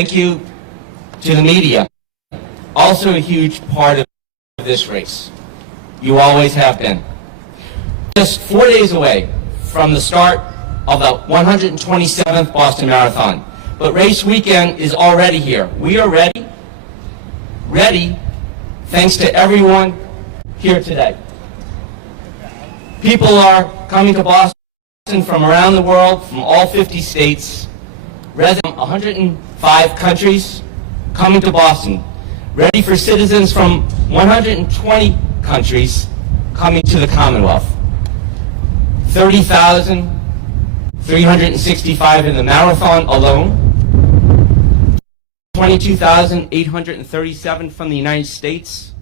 Thank you to the media, also a huge part of this race. You always have been. Just 4 days away from the start of the 127th Boston Marathon. But race weekend is already here. We are ready thanks to everyone here today. People are coming to Boston from around the world, from all 50 states, residents from 105 countries coming to Boston, ready for citizens from 120 countries coming to the Commonwealth. 30,365 in the marathon alone, 22,837 from the United States,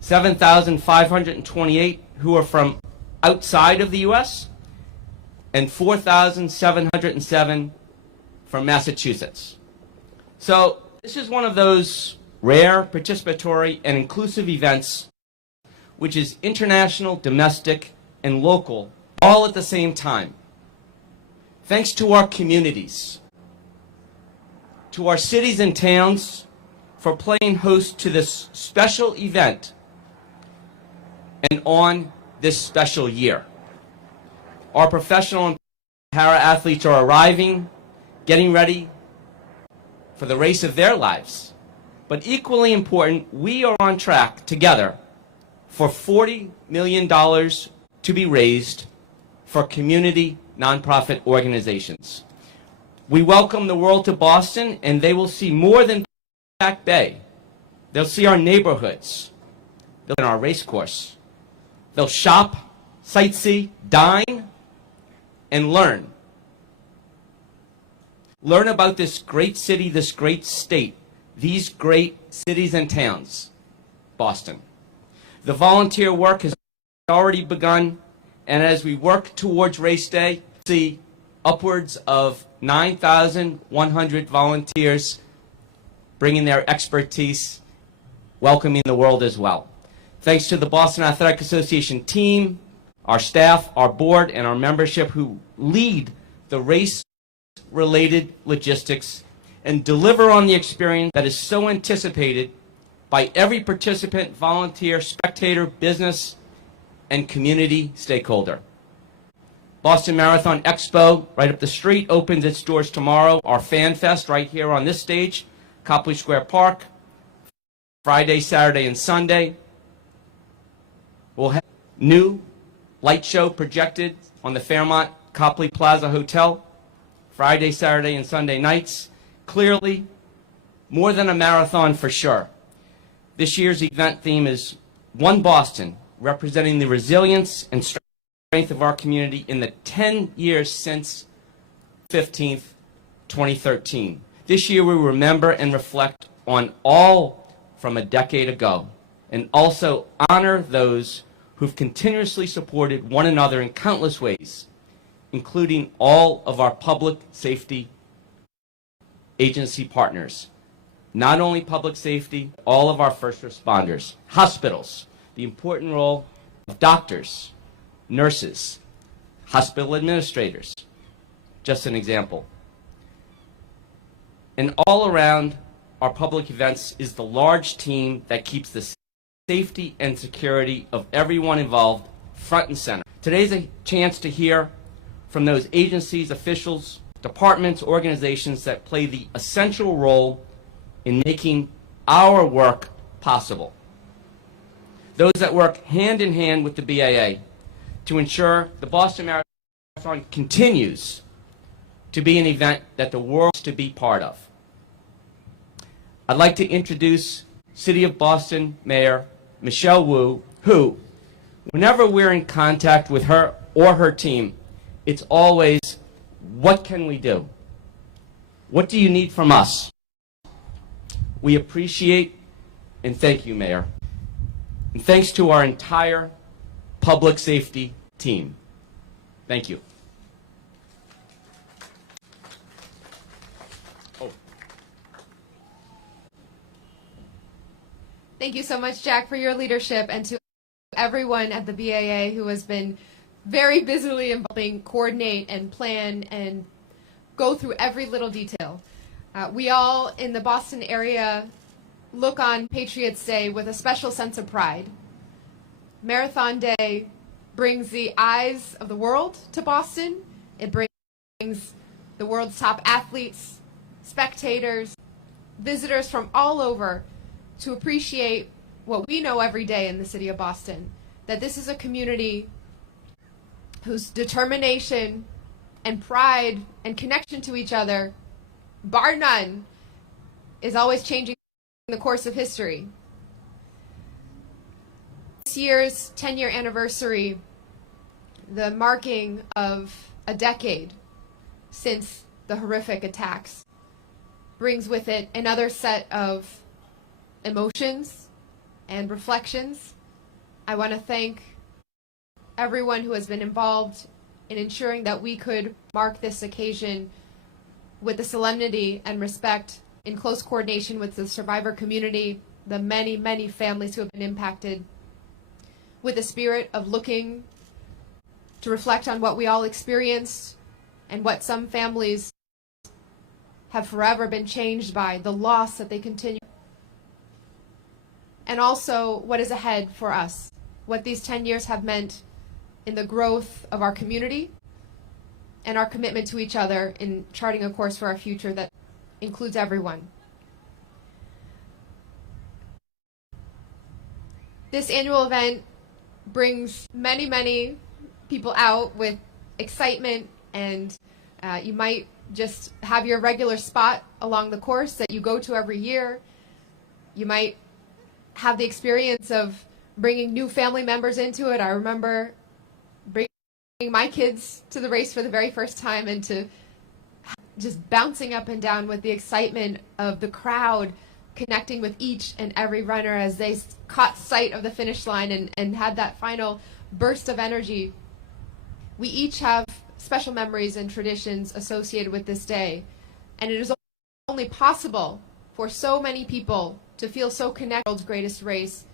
7,528 who are from outside of the U.S., and 4,707 from Massachusetts. So this is one of those rare, participatory, and inclusive events which is international, domestic, and local, all at the same time. Thanks to our communities, to our cities and towns for playing host to this special event and on this special year. Our professional and para athletes are arriving, getting ready for the race of their lives. But equally important, we are on track together for $40 million to be raised for community nonprofit organizations. We welcome the world to Boston, and they will see more than Back Bay. They'll see our neighborhoods. They'll see our race course. They'll shop, sightsee, dine, and learn. Learn about this great city, this great state, these great cities and towns, Boston. The volunteer work has already begun, and as we work towards race day, see upwards of 9,100 volunteers bringing their expertise, welcoming the world as well. Thanks to the Boston Athletic Association team, our staff, our board, and our membership who lead the race-related logistics and deliver on the experience that is so anticipated by every participant, volunteer, spectator, business, and community stakeholder. Boston Marathon Expo, right up the street, opens its doors tomorrow. Our Fan Fest right here on this stage, Copley Square Park, Friday, Saturday, and Sunday. We'll have new light show projected on the Fairmont Copley Plaza Hotel, Friday, Saturday, and Sunday nights. Clearly, more than a marathon for sure. This year's event theme is One Boston, representing the resilience and strength of our community in the 10 years since 15th, 2013. This year we remember and reflect on all from a decade ago and also honor those who've continuously supported one another in countless ways, including all of our public safety agency partners. Not only public safety, all of our first responders, hospitals, the important role of doctors, nurses, hospital administrators, just an example. And all around our public events is the large team that keeps the safety and security of everyone involved front and center. Today's a chance to hear from those agencies, officials, departments, organizations that play the essential role in making our work possible. Those that work hand in hand with the BAA to ensure the Boston Marathon continues to be an event that the world is to be part of. I'd like to introduce City of Boston Mayor Michelle Wu, who, whenever we're in contact with her or her team, it's always, what can we do? What do you need from us? We appreciate and thank you, Mayor. And thanks to our entire public safety team. Thank you. Thank you so much, Jack, for your leadership, and to everyone at the BAA who has been very busily involving, coordinate and plan and go through every little detail. We all in the Boston area look on Patriots Day with a special sense of pride. Marathon Day brings the eyes of the world to Boston. It brings the world's top athletes, spectators, visitors from all over to appreciate what we know every day in the city of Boston, that this is a community whose determination and pride and connection to each other, bar none, is always changing the course of history. This year's 10-year anniversary, the marking of a decade since the horrific attacks, brings with it another set of emotions and reflections. I want to thank everyone who has been involved in ensuring that we could mark this occasion with the solemnity and respect, in close coordination with the survivor community, the many, many families who have been impacted, with the spirit of looking to reflect on what we all experienced and what some families have forever been changed by, the loss that they continue, and also what is ahead for us, what these 10 years have meant in the growth of our community and our commitment to each other in charting a course for our future that includes everyone. This annual event brings many, many people out with excitement, and you might just have your regular spot along the course that you go to every year. You might have the experience of bringing new family members into it. I remember bringing my kids to the race for the very first time and to just bouncing up and down with the excitement of the crowd, connecting with each and every runner as they caught sight of the finish line and had that final burst of energy. We each have special memories and traditions associated with this day, and it is only possible for so many people to feel so connected to the world's greatest race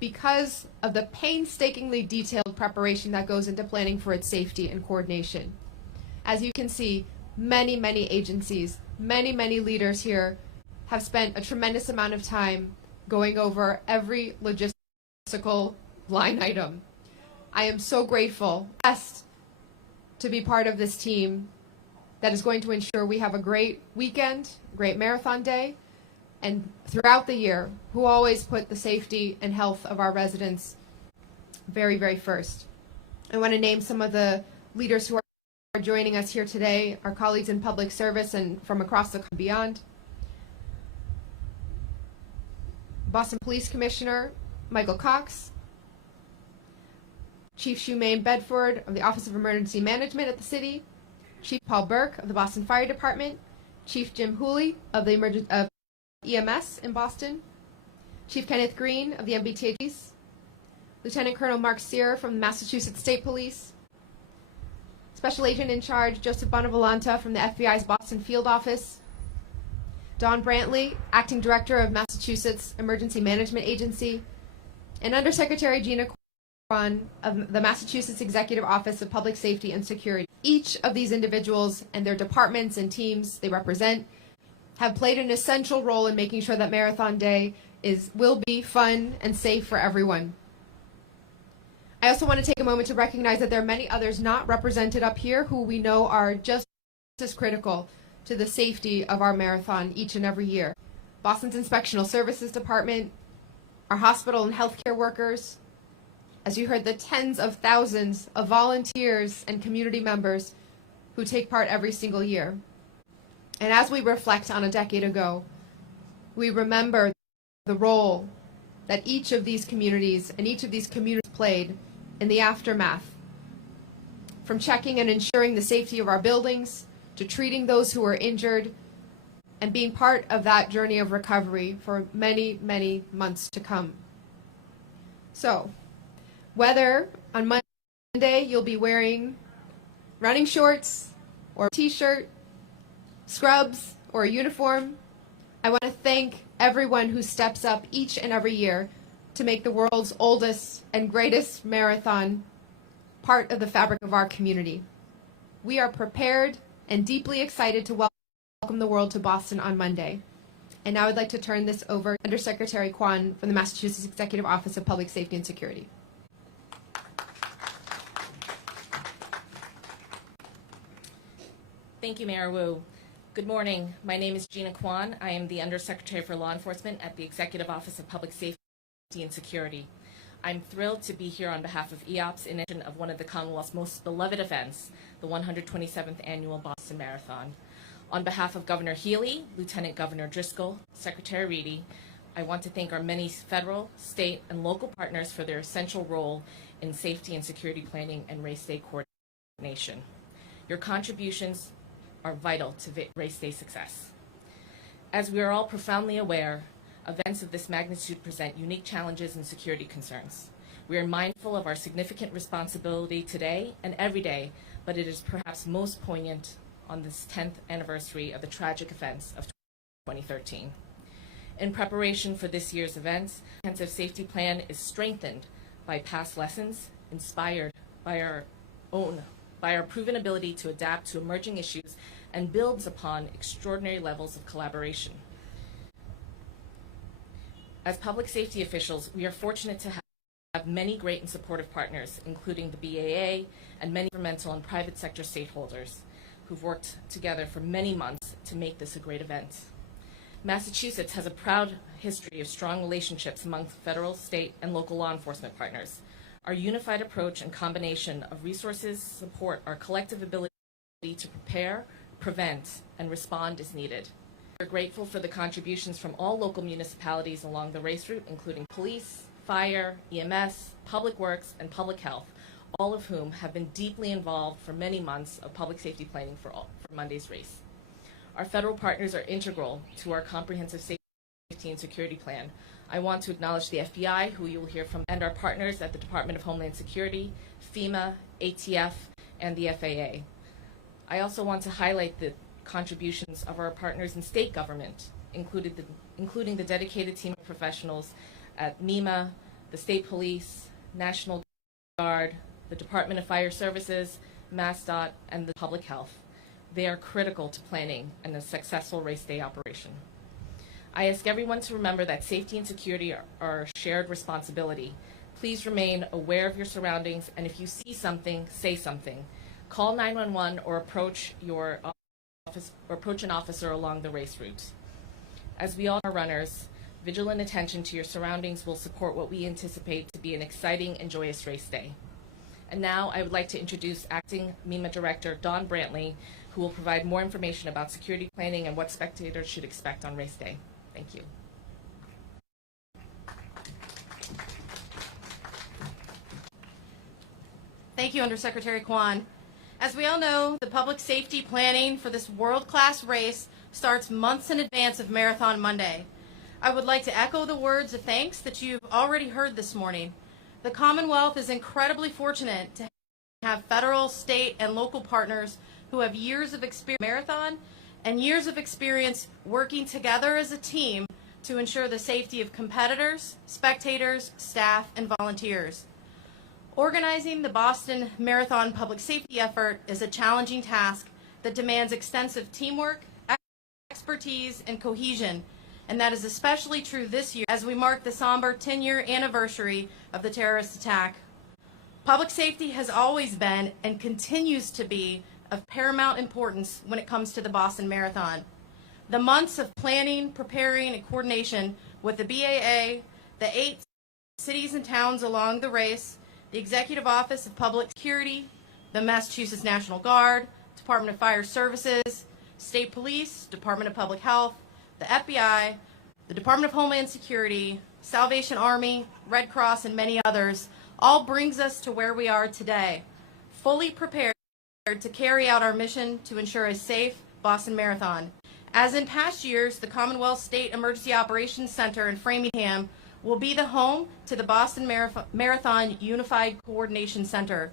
because of the painstakingly detailed preparation that goes into planning for its safety and coordination. As you can see, many, many agencies, many, many leaders here have spent a tremendous amount of time going over every logistical line item. I am so grateful, blessed to be part of this team that is going to ensure we have a great weekend, great marathon day, and throughout the year, who always put the safety and health of our residents very, very first. I want to name some of the leaders who are joining us here today, our colleagues in public service and from across the beyond. Boston Police Commissioner Michael Cox, Chief Shumaine Bedford of the Office of Emergency Management at the city, Chief Paul Burke of the Boston Fire Department, Chief Jim Hooley of the EMS in Boston, Chief Kenneth Green of the MBTA, Lieutenant Colonel Mark Sear from the Massachusetts State Police, Special Agent in Charge Joseph Bonavolanta from the FBI's Boston Field Office, Don Brantley, Acting Director of Massachusetts Emergency Management Agency, and Undersecretary Gina Kwan of the Massachusetts Executive Office of Public Safety and Security. Each of these individuals and their departments and teams they represent have played an essential role in making sure that Marathon Day will be fun and safe for everyone. I also want to take a moment to recognize that there are many others not represented up here who we know are just as critical to the safety of our marathon each and every year. Boston's Inspectional Services Department, our hospital and healthcare workers, as you heard, the tens of thousands of volunteers and community members who take part every single year. And as we reflect on a decade ago, we remember the role that each of these communities and each of these communities played in the aftermath, from checking and ensuring the safety of our buildings to treating those who were injured and being part of that journey of recovery for many, many months to come. So, whether on Monday you'll be wearing running shorts or a t-shirt, scrubs, or a uniform, I want to thank everyone who steps up each and every year to make the world's oldest and greatest marathon part of the fabric of our community. We are prepared and deeply excited to welcome welcome the world to Boston on Monday. And now I'd like to turn this over to Undersecretary Kwan from the Massachusetts Executive Office of Public Safety and Security. Thank you, Mayor Wu. Good morning. My name is Gina Kwan. I am the Undersecretary for Law Enforcement at the Executive Office of Public Safety and Security. I'm thrilled to be here on behalf of EOPS in addition of one of the Commonwealth's most beloved events, the 127th Annual Boston Marathon. On behalf of Governor Healy, Lieutenant Governor Driscoll, Secretary Reedy, I want to thank our many federal, state, and local partners for their essential role in safety and security planning and race day coordination. Your contributions are vital to race day success. As we are all profoundly aware, events of this magnitude present unique challenges and security concerns. We are mindful of our significant responsibility today and every day, but it is perhaps most poignant on this 10th anniversary of the tragic events of 2013. In preparation for this year's events, the comprehensive safety plan is strengthened by past lessons, inspired by our proven ability to adapt to emerging issues, and builds upon extraordinary levels of collaboration. As public safety officials, we are fortunate to have many great and supportive partners, including the BAA and many governmental and private sector stakeholders who've worked together for many months to make this a great event. Massachusetts has a proud history of strong relationships among federal, state, and local law enforcement partners. Our unified approach and combination of resources support our collective ability to prepare, prevent, and respond as needed. We're grateful for the contributions from all local municipalities along the race route, including police, fire, EMS, public works, and public health, all of whom have been deeply involved for many months of public safety planning for Monday's race. Our federal partners are integral to our comprehensive safety and security plan. I want to acknowledge the FBI, who you will hear from, and our partners at the Department of Homeland Security, FEMA, ATF, and the FAA. I also want to highlight the contributions of our partners in state government, including the dedicated team of professionals at MEMA, the State Police, National Guard, the Department of Fire Services, MassDOT, and the Public Health. They are critical to planning and a successful race day operation. I ask everyone to remember that safety and security are a shared responsibility. Please remain aware of your surroundings, and if you see something, say something. Call 911 or approach an officer along the race route. As we all are runners, vigilant attention to your surroundings will support what we anticipate to be an exciting and joyous race day. And now I would like to introduce Acting MEMA Director Dawn Brantley, who will provide more information about security planning and what spectators should expect on race day. Thank you. Thank you, Undersecretary Kwan. As we all know, the public safety planning for this world-class race starts months in advance of Marathon Monday. I would like to echo the words of thanks that you've already heard this morning. The Commonwealth is incredibly fortunate to have federal, state, and local partners who have years of experience in marathon and years of experience working together as a team to ensure the safety of competitors, spectators, staff, and volunteers. Organizing the Boston Marathon public safety effort is a challenging task that demands extensive teamwork, expertise, and cohesion, and that is especially true this year as we mark the somber 10-year anniversary of the terrorist attack. Public safety has always been and continues to be of paramount importance when it comes to the Boston Marathon. The months of planning, preparing, and coordination with the BAA, the 8 cities and towns along the race, the Executive Office of Public Security, the Massachusetts National Guard, Department of Fire Services, State Police, Department of Public Health, the FBI, the Department of Homeland Security, Salvation Army, Red Cross, and many others, all brings us to where we are today, fully prepared to carry out our mission to ensure a safe Boston Marathon. As in past years, the Commonwealth State Emergency Operations Center in Framingham will be the home to the Boston Marathon Unified Coordination Center.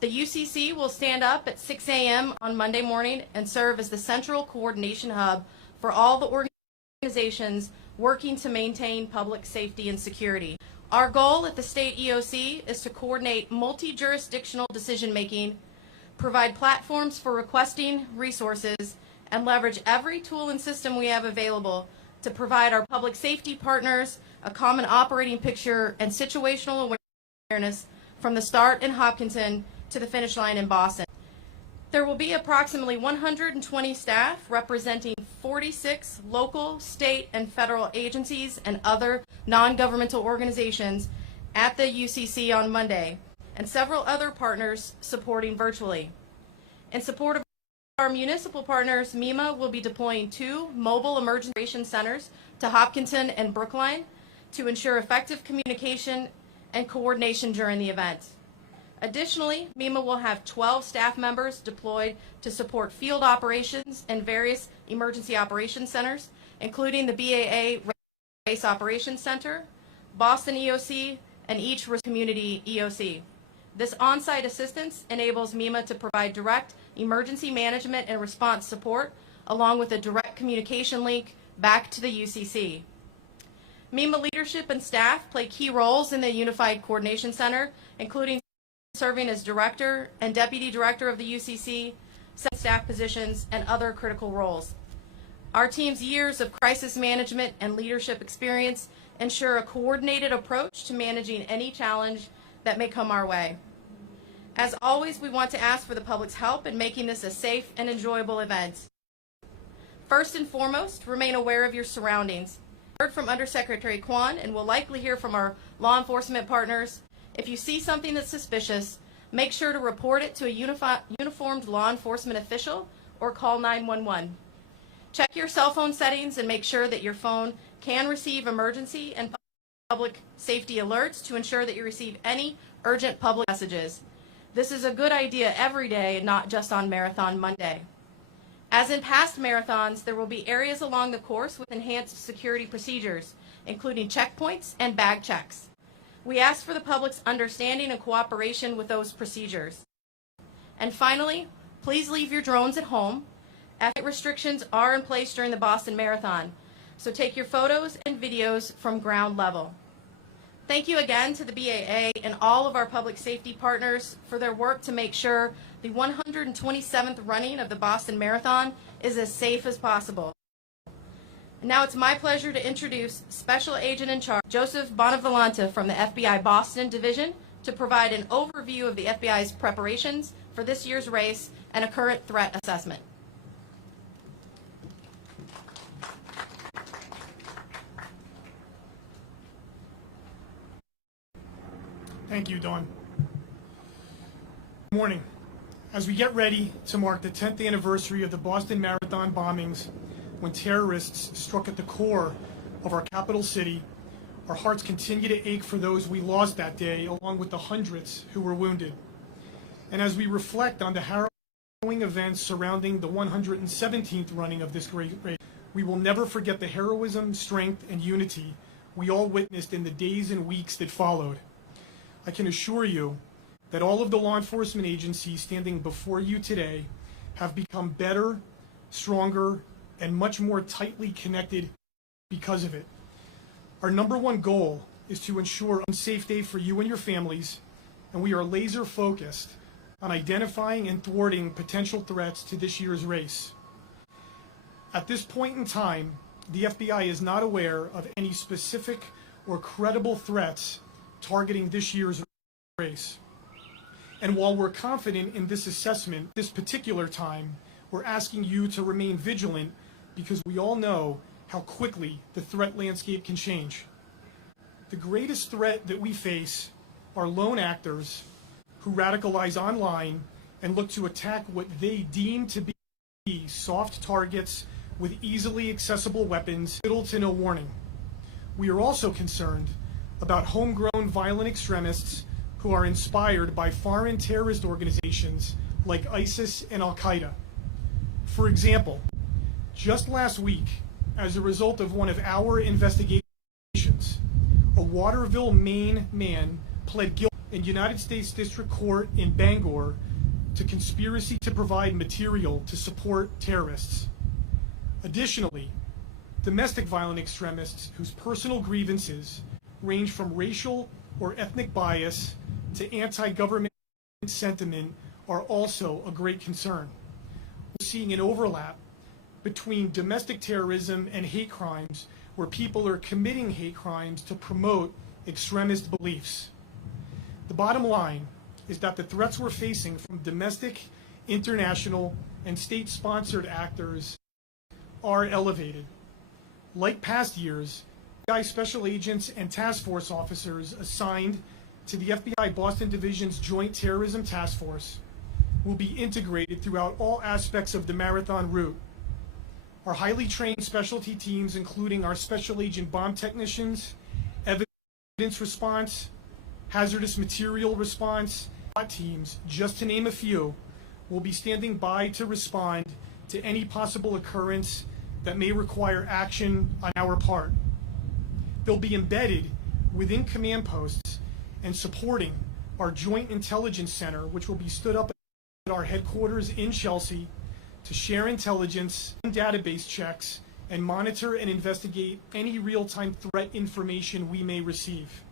The UCC will stand up at 6 a.m. on Monday morning and serve as the central coordination hub for all the organizations working to maintain public safety and security. Our goal at the state EOC is to coordinate multi-jurisdictional decision-making, provide platforms for requesting resources, and leverage every tool and system we have available to provide our public safety partners a common operating picture and situational awareness from the start in Hopkinton to the finish line in Boston. There will be approximately 120 staff representing 46 local, state, and federal agencies and other non-governmental organizations at the UCC on Monday, and several other partners supporting virtually. In support of our municipal partners, MEMA will be deploying 2 mobile emergency operations centers to Hopkinton and Brookline to ensure effective communication and coordination during the event. Additionally, MEMA will have 12 staff members deployed to support field operations and various emergency operations centers, including the BAA Race Operations Center, Boston EOC, and each community EOC. This on-site assistance enables MEMA to provide direct emergency management and response support, along with a direct communication link back to the UCC. MEMA leadership and staff play key roles in the Unified Coordination Center, including serving as director and deputy director of the UCC, staff positions, and other critical roles. Our team's years of crisis management and leadership experience ensure a coordinated approach to managing any challenge that may come our way. As always, we want to ask for the public's help in making this a safe and enjoyable event. First and foremost, remain aware of your surroundings. We heard from Undersecretary Kwan and will likely hear from our law enforcement partners. If you see something that's suspicious, make sure to report it to a uniformed law enforcement official or call 911. Check your cell phone settings and make sure that your phone can receive emergency and public safety alerts to ensure that you receive any urgent public messages. This is a good idea every day and not just on Marathon Monday. As in past marathons, there will be areas along the course with enhanced security procedures, including checkpoints and bag checks. We ask for the public's understanding and cooperation with those procedures. And finally, please leave your drones at home. Flight restrictions are in place during the Boston Marathon, so take your photos and videos from ground level. Thank you again to the BAA and all of our public safety partners for their work to make sure the 127th running of the Boston Marathon is as safe as possible. Now it's my pleasure to introduce Special Agent in Charge Joseph Bonavolante from the FBI Boston Division to provide an overview of the FBI's preparations for this year's race and a current threat assessment. Thank you, Dawn. Good morning. As we get ready to mark the 10th anniversary of the Boston Marathon bombings, when terrorists struck at the core of our capital city, our hearts continue to ache for those we lost that day, along with the hundreds who were wounded. And as we reflect on the harrowing events surrounding the 117th running of this great race, we will never forget the heroism, strength, and unity we all witnessed in the days and weeks that followed. I can assure you that all of the law enforcement agencies standing before you today have become better, stronger, and much more tightly connected because of it. Our number one goal is to ensure a safe day for you and your families, and we are laser focused on identifying and thwarting potential threats to this year's race. At this point in time, the FBI is not aware of any specific or credible threats targeting this year's race. And while we're confident in this assessment, this particular time, we're asking you to remain vigilant because we all know how quickly the threat landscape can change. The greatest threat that we face are lone actors who radicalize online and look to attack what they deem to be soft targets with easily accessible weapons, little to no warning. We are also concerned about homegrown violent extremists who are inspired by foreign terrorist organizations like ISIS and Al-Qaeda. For example, just last week, as a result of one of our investigations, a Waterville, Maine man pled guilty in United States District Court in Bangor to conspiracy to provide material to support terrorists. Additionally, domestic violent extremists whose personal grievances range from racial or ethnic bias to anti-government sentiment are also a great concern. We're seeing an overlap between domestic terrorism and hate crimes, where people are committing hate crimes to promote extremist beliefs. The bottom line is that the threats we're facing from domestic, international, and state-sponsored actors are elevated. Like past years, FBI special agents and task force officers assigned to the FBI Boston Division's Joint Terrorism Task Force will be integrated throughout all aspects of the marathon route. Our highly trained specialty teams, including our special agent bomb technicians, evidence response, hazardous material response teams, just to name a few, will be standing by to respond to any possible occurrence that may require action on our part. They'll be embedded within command posts and supporting our Joint Intelligence Center, which will be stood up at our headquarters in Chelsea to share intelligence and database checks and monitor and investigate any real-time threat information we may receive.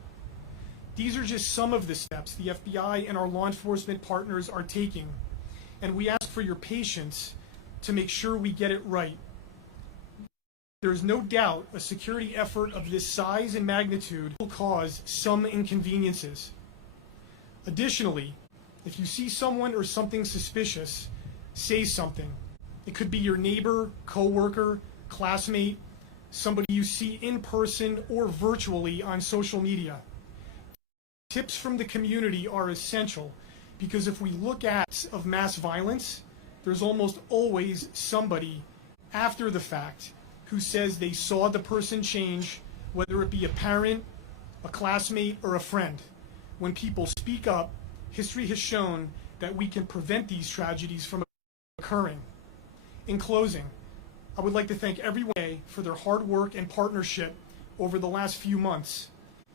These are just some of the steps the FBI and our law enforcement partners are taking, and we ask for your patience to make sure we get it right. There is no doubt a security effort of this size and magnitude will cause some inconveniences. Additionally, if you see someone or something suspicious, say something. It could be your neighbor, coworker, classmate, somebody you see in person or virtually on social media. Tips from the community are essential because if we look at of mass violence, there's almost always somebody after the fact who says they saw the person change, whether it be a parent, a classmate, or a friend. When people speak up, history has shown that we can prevent these tragedies from occurring. In closing, I would like to thank everyone for their hard work and partnership over the last few months.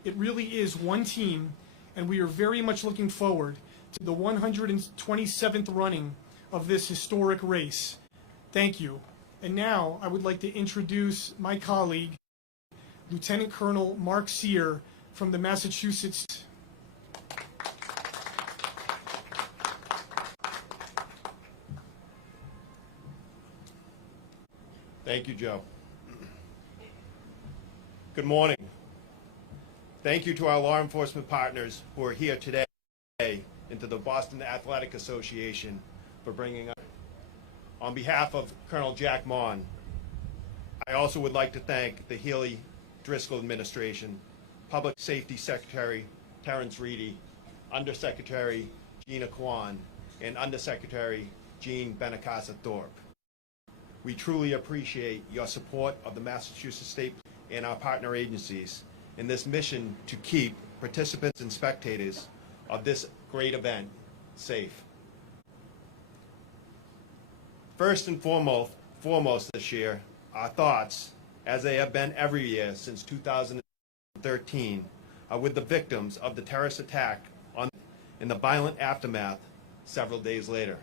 It really is one team, and we are very much looking forward to the 127th running of this historic race. Thank you. And now I would like to introduce my colleague, Lieutenant Colonel Mark Sear from the Massachusetts. Thank you, Joe. Good morning. Thank you to our law enforcement partners who are here today and to the Boston Athletic Association for bringing us. On behalf of Colonel Jack Mon, I also would like to thank the Healy Driscoll administration, Public Safety Secretary Terrence Reedy, Undersecretary Gina Kwan, and Undersecretary Jean Benacasa Thorpe. We truly appreciate your support of the Massachusetts State and our partner agencies in this mission to keep participants and spectators of this great event safe. First and foremost this year, our thoughts, as they have been every year since 2013, are with the victims of the terrorist attack in the violent aftermath several days later.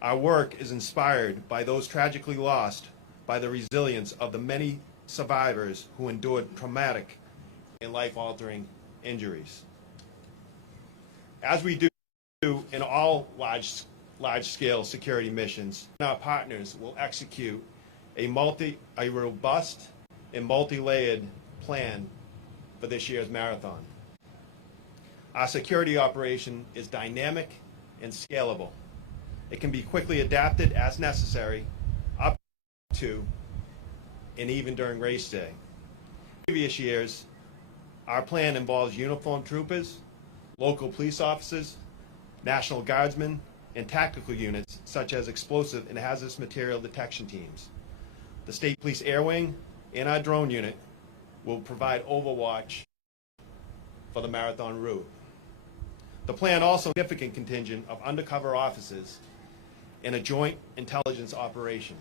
Our work is inspired by those tragically lost, by the resilience of the many survivors who endured traumatic and life-altering injuries. As we do in all large-scale security missions, our partners will execute a robust and multi-layered plan for this year's marathon. Our security operation is dynamic and scalable. It can be quickly adapted as necessary, up to and even during race day. In previous years, our plan involves uniformed troopers, local police officers, National Guardsmen, and tactical units such as explosive and hazardous material detection teams. The State Police Air Wing and our drone unit will provide overwatch for the marathon route. The plan also has a significant contingent of undercover officers in a joint intelligence operation.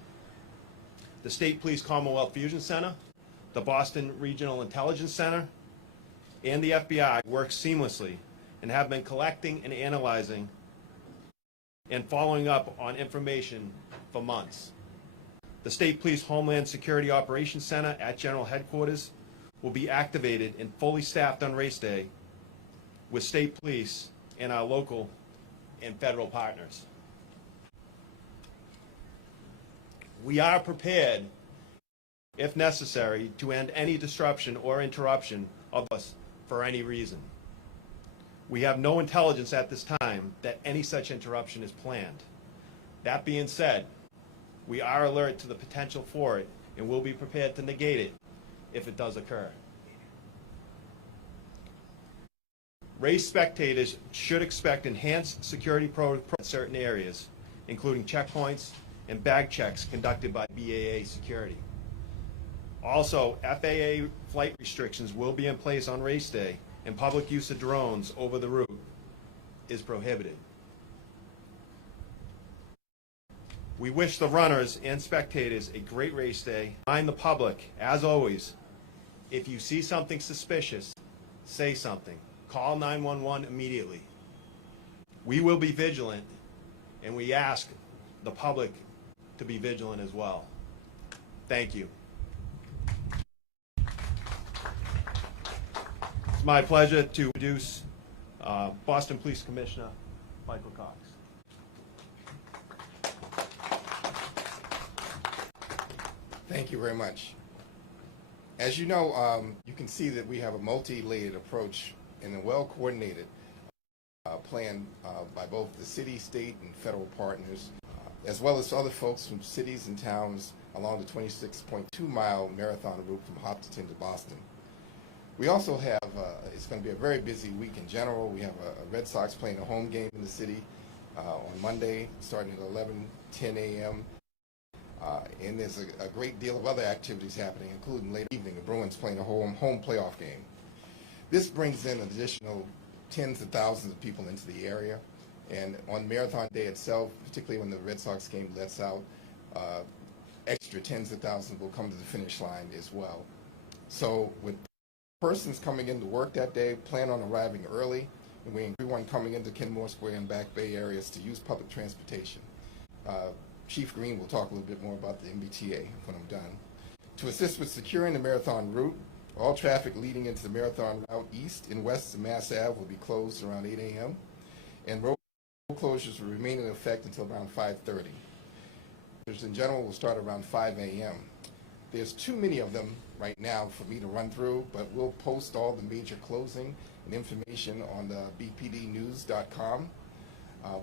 The State Police Commonwealth Fusion Center, the Boston Regional Intelligence Center, and the FBI work seamlessly and have been collecting and analyzing and following up on information for months. The State Police Homeland Security Operations Center at General Headquarters will be activated and fully staffed on race day with state police and our local and federal partners. We are prepared, if necessary, to end any disruption or interruption of us for any reason. We have no intelligence at this time that any such interruption is planned. That being said, we are alert to the potential for it and will be prepared to negate it if it does occur. Race spectators should expect enhanced security protocols in certain areas, including checkpoints and bag checks conducted by BAA security. Also, FAA flight restrictions will be in place on race day, and public use of drones over the route is prohibited. We wish the runners and spectators a great race day. Remind the public, as always, if you see something suspicious, say something. Call 911 immediately. We will be vigilant, and we ask the public to be vigilant as well. Thank you. It's my pleasure to introduce Boston Police Commissioner Michael Cox. Thank you very much. As you know, you can see that we have a multi-layered approach and a well-coordinated plan by both the city, state, and federal partners, as well as other folks from cities and towns along the 26.2-mile marathon route from Hopkinton to Boston. We also have, it's going to be a very busy week in general. We have a Red Sox playing a home game in the city on Monday, starting at 11:10 a.m. And there's a great deal of other activities happening, including later evening, the Bruins playing a home playoff game. This brings in an additional tens of thousands of people into the area. And on Marathon Day itself, particularly when the Red Sox game lets out, extra tens of thousands will come to the finish line as well. So with persons coming into work that day, plan on arriving early, and we encourage everyone coming into Kenmore Square and Back Bay areas to use public transportation. Chief Green will talk a little bit more about the MBTA when I'm done. To assist with securing the marathon route, all traffic leading into the marathon route east and west of Mass Ave will be closed around 8 a.m. and road closures will remain in effect until around 5:30. Closures in general will start around 5 a.m. There's too many of them right now for me to run through, but we'll post all the major closing and information on the bpdnews.com.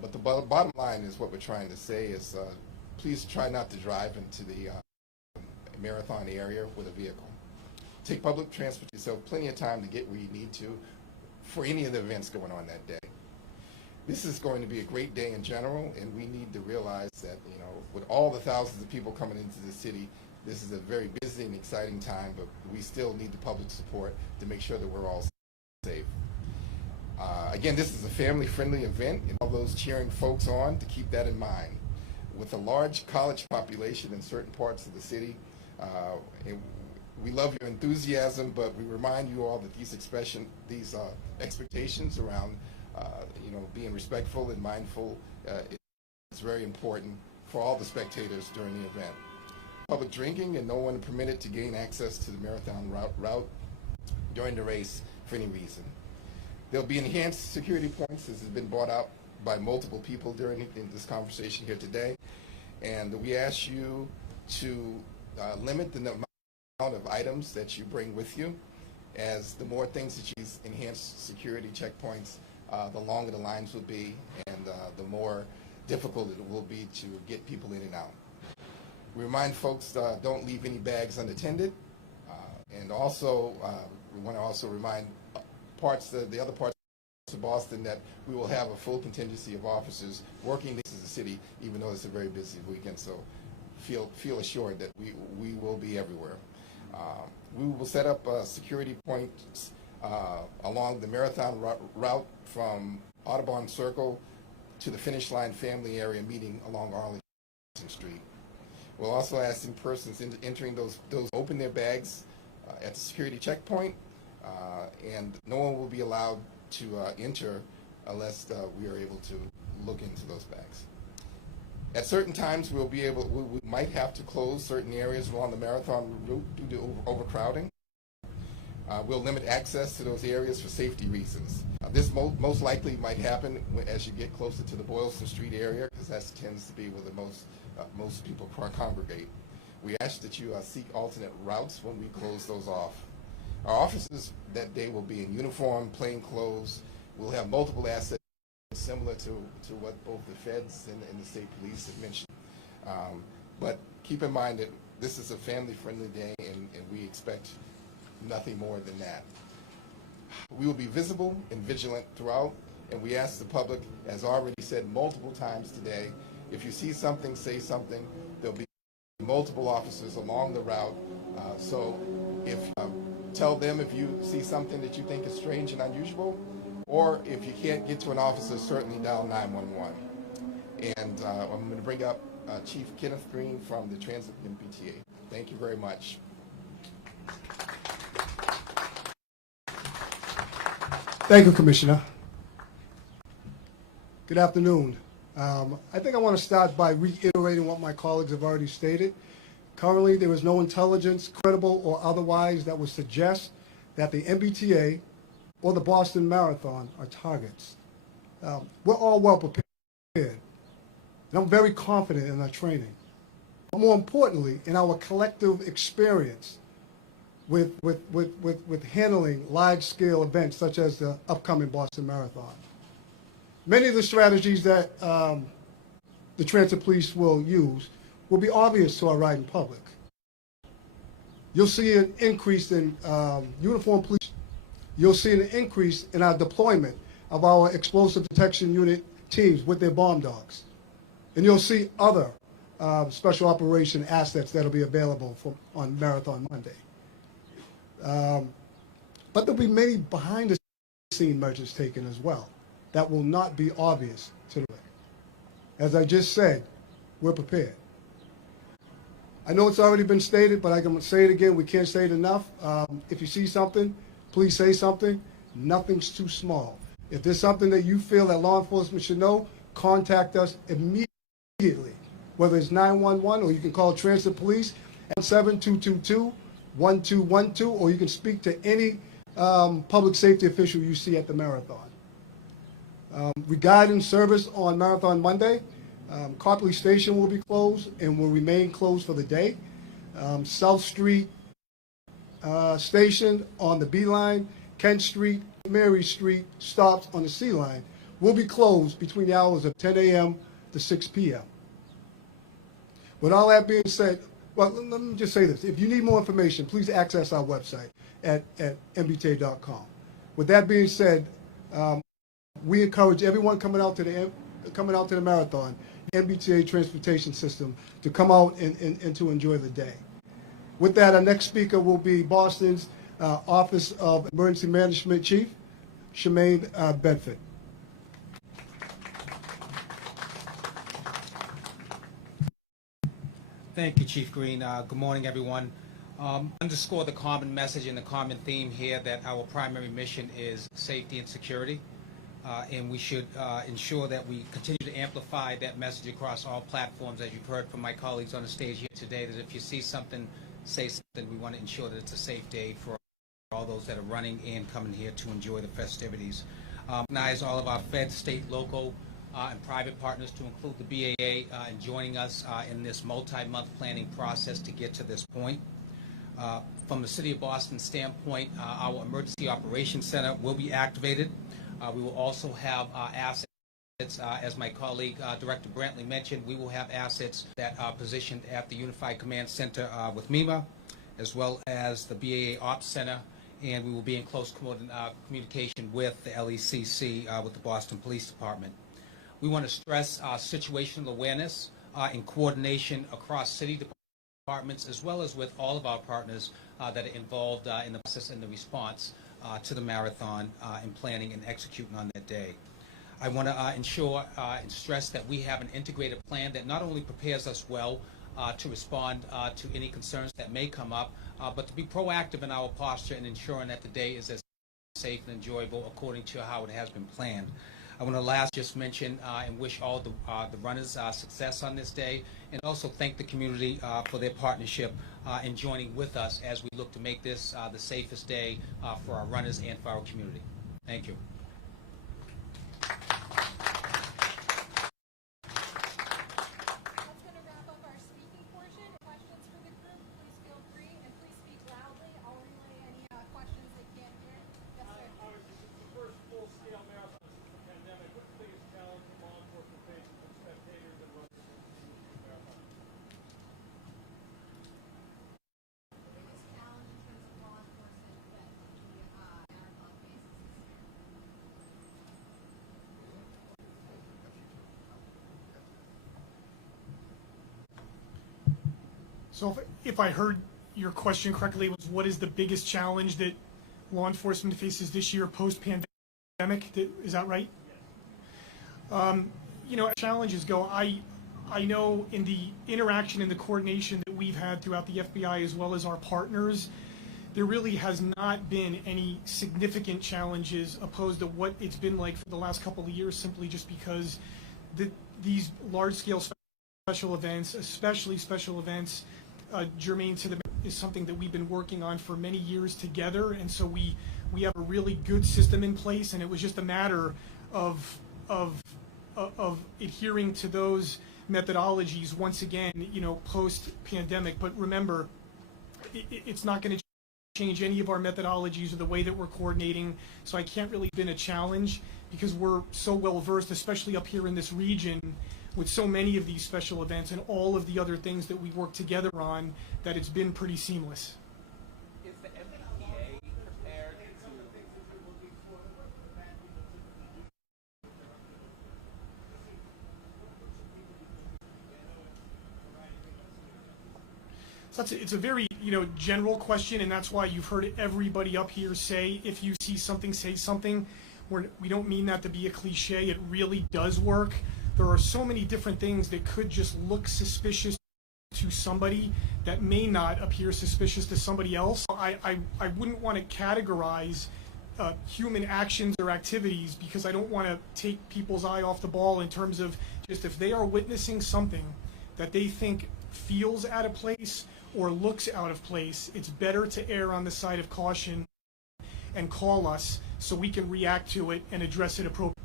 But the bottom line is what we're trying to say is please try not to drive into the marathon area with a vehicle. Take public transport yourself, plenty of time to get where you need to for any of the events going on that day. This is going to be a great day in general, and we need to realize that, you know, with all the thousands of people coming into the city, this is a very busy and exciting time, but we still need the public support to make sure that we're all safe. Again, this is a family-friendly event, and all those cheering folks on to keep that in mind. With a large college population in certain parts of the city, we love your enthusiasm, but we remind you all that these expectations around, you know, being respectful and mindful is very important for all the spectators during the event. Public drinking and no one permitted to gain access to the marathon route during the race for any reason. There'll be enhanced security points, as has been brought out by multiple people during this conversation here today. And we ask you to limit the amount of items that you bring with you, as the more things that you use enhanced security checkpoints, the longer the lines will be, and the more difficult it will be to get people in and out. We remind folks don't leave any bags unattended, and also we want to also remind the other parts of Boston that we will have a full contingency of officers working this as a city, even though it's a very busy weekend. So feel assured that we will be everywhere. We will set up security points along the marathon route from Audubon Circle to the finish line family area meeting along Arlington Street. We'll also ask in persons entering those open their bags at the security checkpoint, and no one will be allowed to enter unless we are able to look into those bags. At certain times, we might have to close certain areas along the marathon route due to overcrowding. We'll limit access to those areas for safety reasons. This most likely might happen as you get closer to the Boylston Street area, because that tends to be where the most people congregate. We ask that you seek alternate routes when we close those off. Our officers that day will be in uniform, plain clothes. We'll have multiple assets similar to what both the feds and the state police have mentioned. But keep in mind that this is a family-friendly day, and we expect nothing more than that. We will be visible and vigilant throughout, and we ask the public, as already said multiple times today, if you see something, say something. There'll be multiple officers along the route, so if tell them if you see something that you think is strange and unusual, or if you can't get to an officer, certainly dial 911. And I'm going to bring up Chief Kenneth Green from the Transit MBTA. Thank you very much. Thank you, Commissioner. Good afternoon. I think I want to start by reiterating what my colleagues have already stated. Currently, there is no intelligence, credible or otherwise, that would suggest that the MBTA or the Boston Marathon are targets. We're all well prepared, and I'm very confident in our training. But more importantly, in our collective experience with handling large-scale events such as the upcoming Boston Marathon. Many of the strategies that the transit police will use will be obvious to our riding public. You'll see an increase in uniformed police. You'll see an increase in our deployment of our explosive detection unit teams with their bomb dogs. And you'll see other special operation assets that will be available on Marathon Monday. But there'll be many behind-the-scene measures taken as well that will not be obvious to the public. As I just said, we're prepared. I know it's already been stated, but I can say it again. We can't say it enough. If you see something, please say something. Nothing's too small. If there's something that you feel that law enforcement should know, contact us immediately, whether it's 911 or you can call Transit Police at 7-222-1212, or you can speak to any public safety official you see at the marathon. Regarding service on Marathon Monday, Copley Station will be closed and will remain closed for the day. South Street Station on the B line, Kent Street, Mary Street stops on the C line will be closed between the hours of 10 a.m. to 6 p.m. With all that being said, well, let me just say this. If you need more information, please access our website at mbta.com. With that being said, we encourage everyone coming out to the marathon, MBTA transportation system, to come out and to enjoy the day. With that, our next speaker will be Boston's Office of Emergency Management Chief, Shemaine Bedford. Thank you, Chief Green. Good morning, everyone. Underscore the common message and the common theme here that our primary mission is safety and security. And we should ensure that we continue to amplify that message across all platforms, as you've heard from my colleagues on the stage here today, that if you see something, say something. We want to ensure that it's a safe day for all those that are running and coming here to enjoy the festivities. Recognize all of our Fed, state, local, and private partners, to include the BAA, in joining us in this multi-month planning process to get to this point. From the City of Boston standpoint, our Emergency Operations Center will be activated. We will also have assets, as my colleague Director Brantley mentioned. We will have assets that are positioned at the Unified Command Center with MEMA, as well as the BAA Ops Center, and we will be in close communication with the LECC, with the Boston Police Department. We want to stress situational awareness and coordination across city departments, as well as with all of our partners that are involved in the process and the response to the marathon and planning and executing on that day. I want to ensure and stress that we have an integrated plan that not only prepares us well to respond to any concerns that may come up, but to be proactive in our posture and ensuring that the day is as safe and enjoyable according to how it has been planned. I want to last just mention and wish all the runners success on this day, and also thank the community for their partnership in joining with us as we look to make this the safest day for our runners and for our community. Thank you. So if I heard your question correctly, it was what is the biggest challenge that law enforcement faces this year post-pandemic? Is that right? You know, as challenges go, I know in the interaction and the coordination that we've had throughout the FBI as well as our partners, there really has not been any significant challenges opposed to what it's been like for the last couple of years, simply just because these large-scale special events, especially special events germane to the is something that we've been working on for many years together, and so we have a really good system in place, and it was just a matter of adhering to those methodologies once again, you know, post-pandemic. But remember, it's not going to change any of our methodologies or the way that we're coordinating, so I can't really been a challenge because we're so well versed, especially up here in this region, with so many of these special events and all of the other things that we work together on, that it's been pretty seamless. Is the MBTA prepared to... So it's a very, you know, general question, and that's why you've heard everybody up here say, if you see something, say something. We don't mean that to be a cliche. It really does work. There are so many different things that could just look suspicious to somebody that may not appear suspicious to somebody else. I wouldn't want to categorize human actions or activities, because I don't want to take people's eye off the ball in terms of just if they are witnessing something that they think feels out of place or looks out of place, it's better to err on the side of caution and call us so we can react to it and address it appropriately.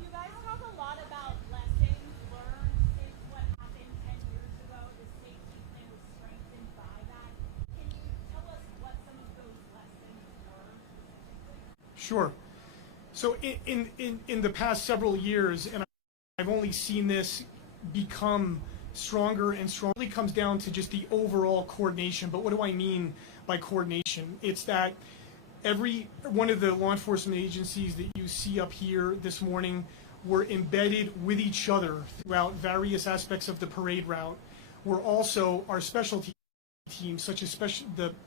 You guys talk a lot about lessons learned since what happened 10 years ago. The safety plan was strengthened by that. Can you tell us what some of those lessons were? Sure. So in the past several years, and I've only seen this become stronger and stronger, it really comes down to just the overall coordination. But what do I mean by coordination? It's that every one of the law enforcement agencies that you see up here this morning were embedded with each other throughout various aspects of the parade route. We're also our specialty teams, such as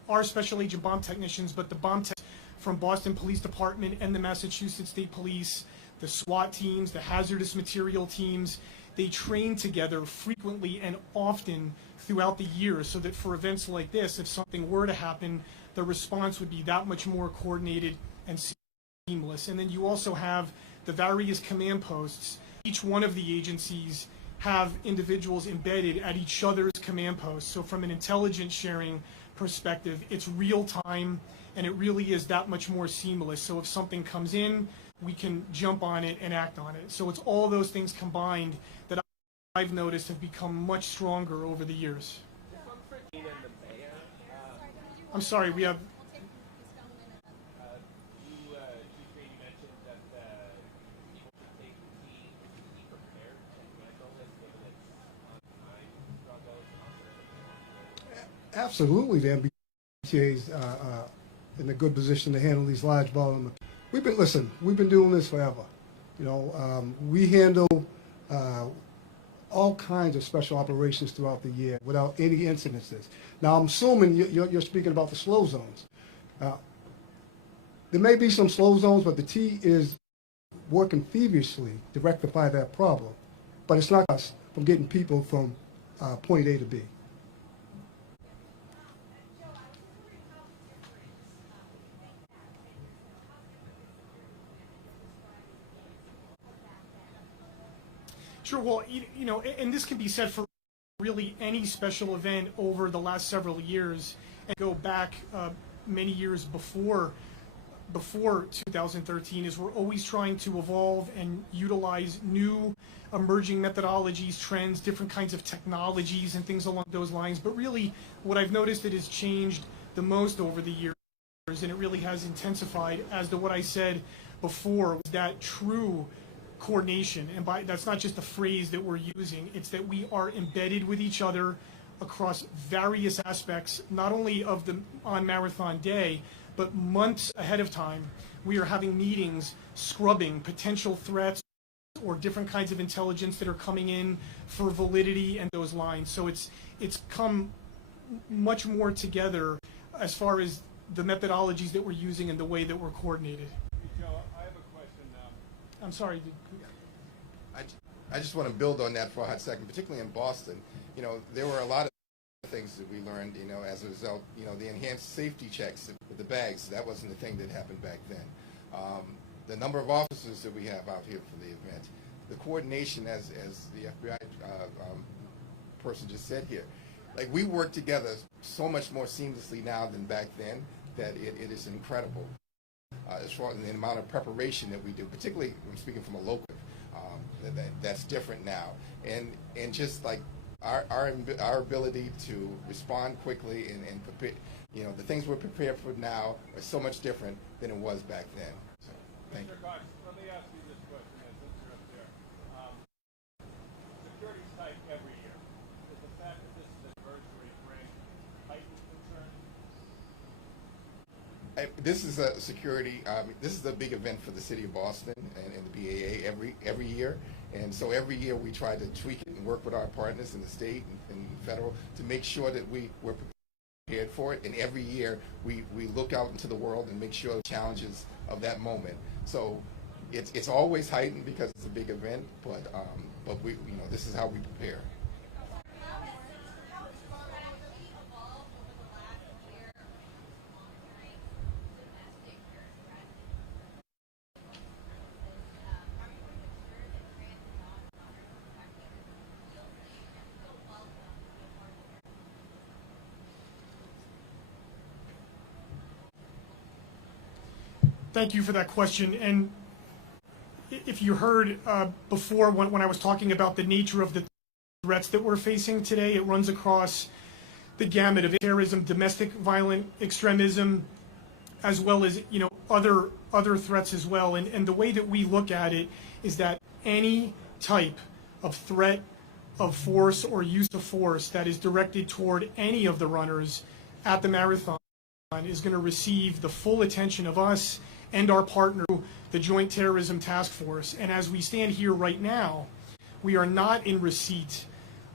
our special agent bomb technicians, but the bomb techs from Boston Police Department and the Massachusetts State Police, the SWAT teams, the hazardous material teams. They train together frequently and often throughout the year, so that for events like this, if something were to happen, the response would be that much more coordinated and seamless. And then you also have the various command posts. Each one of the agencies have individuals embedded at each other's command posts. So from an intelligence sharing perspective, it's real time, and it really is that much more seamless. So if something comes in, we can jump on it and act on it. So it's all those things combined that I've noticed have become much stronger over the years. I'm sorry, we have... Absolutely, the MBTA is in a good position to handle these large volume. We've been doing this forever. You know, we handle all kinds of special operations throughout the year without any incidences. Now, I'm assuming you're speaking about the slow zones. There may be some slow zones, but the T is working feverishly to rectify that problem. But it's not us from getting people from point A to B. Sure. Well, you know, and this can be said for really any special event over the last several years, and go back many years before 2013, is we're always trying to evolve and utilize new emerging methodologies, trends, different kinds of technologies and things along those lines. But really, what I've noticed that has changed the most over the years, and it really has intensified, as to what I said before, was that true coordination. And that's not just a phrase that we're using, it's that we are embedded with each other across various aspects, not only of on Marathon Day, but months ahead of time. We are having meetings scrubbing potential threats or different kinds of intelligence that are coming in for validity and those lines. So it's come much more together as far as the methodologies that we're using and the way that we're coordinated. Joe, I have a question. I'm sorry. I just want to build on that for a hot second, particularly in Boston. You know, there were a lot of things that we learned, you know, as a result. You know, the enhanced safety checks with the bags, that wasn't the thing that happened back then. The number of officers that we have out here for the event, the coordination, as the FBI person just said here, like, we work together so much more seamlessly now than back then that it is incredible. As far as the amount of preparation that we do, particularly I'm speaking from a local, that's different now, and just like our ability to respond quickly and prepare, you know, the things we're prepared for now are so much different than it was back then. So, thank you. Mr. Cox, let me ask you this question as since you're up there. Security's tight every year. Does the fact that this is an anniversary bring heightened concern? This is a security. This is a big event for the city of Boston and the BAA every year, and so every year we try to tweak it and work with our partners in the state and federal to make sure that we're prepared for it. And every year we look out into the world and make sure the challenges of that moment. So it's always heightened because it's a big event, but we, you know, this is how we prepare. Thank you for that question. And if you heard before when I was talking about the nature of the threats that we're facing today, it runs across the gamut of terrorism, domestic violent extremism, as well as, you know, other threats as well. And the way that we look at it is that any type of threat of force or use of force that is directed toward any of the runners at the marathon is going to receive the full attention of us and our partner, the Joint Terrorism Task Force. And as we stand here right now, we are not in receipt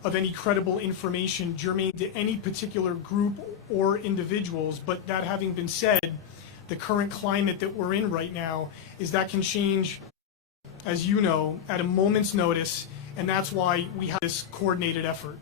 of any credible information germane to any particular group or individuals. But that having been said, the current climate that we're in right now is that can change, as you know, at a moment's notice, and that's why we have this coordinated effort.